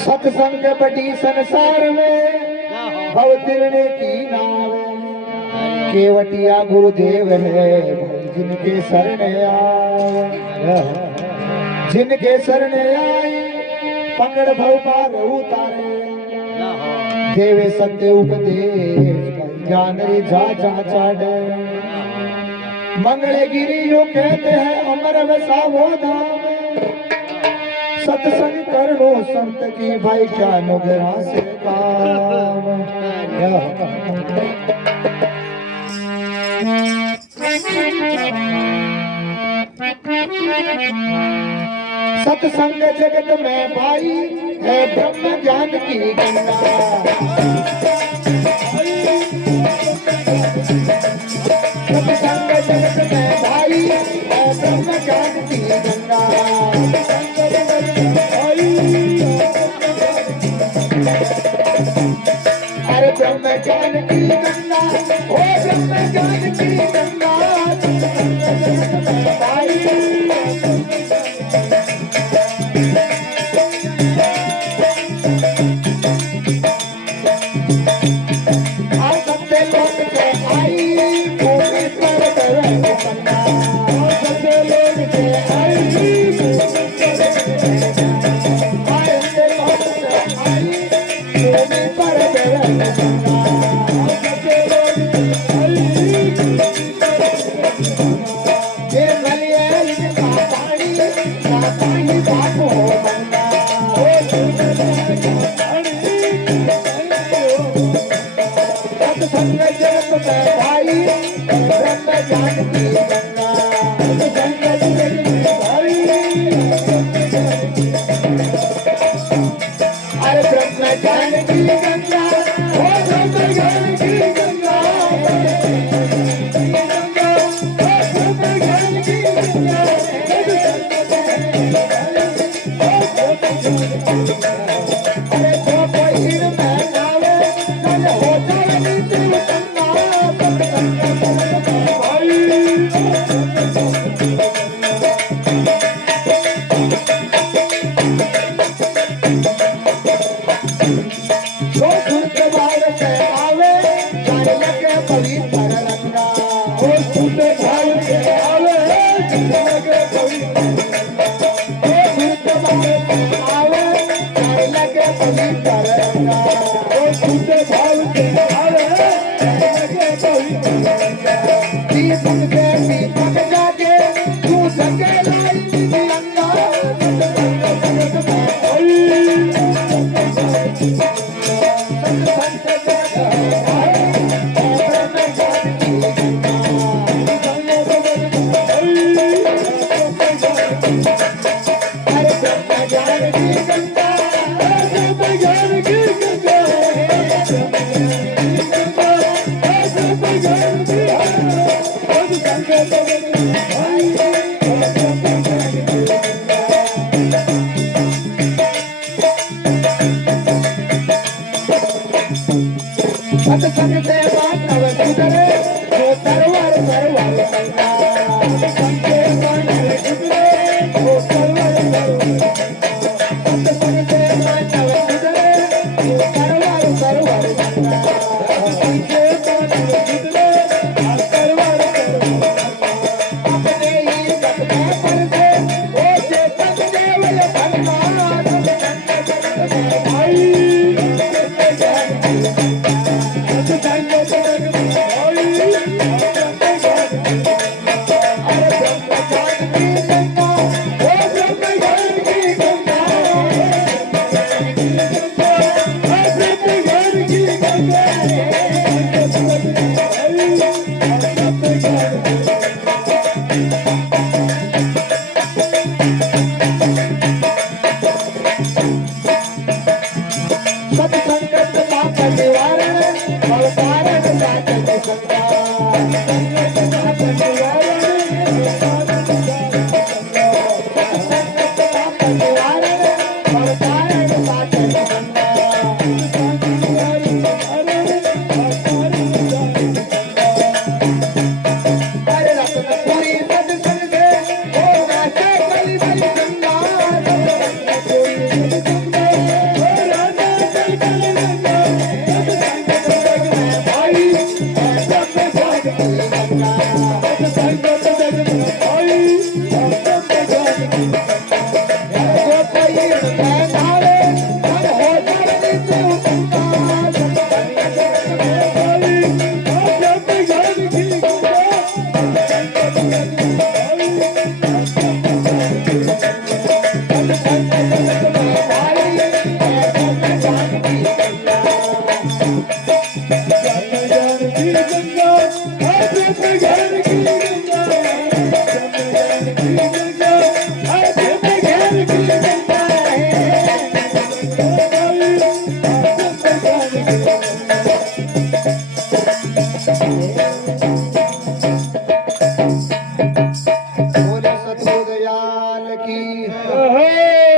सत्संग बड़ी संसार में भव तिरने की नाव केवटिया गुरुदेव है जिनके शरण आए जिनके शरण आए पकड़ भव पार उतारे देवे सत्य उपदेश ज्ञान रे जा जा चाड़े मंगल गिरी यो कहते हैं अमर वसा वो धाम सत्संग कर लो संत की भाई क्या नुगरा से काम सत्संग जगत में भाई है ब्रह्म ज्ञान की गंगा सत्संग जगत में भाई है ब्रह्म ज्ञान की गंगा अरे ब्रह्म ज्ञान की गंगा ओ ब्रह्म ज्ञान की गंगा की गंगा आध्यात्म ज्ञान की गंगा ज्ञान की गंगा आध्यात्म ज्ञान की गंगा बोले सतगुरु दयाल की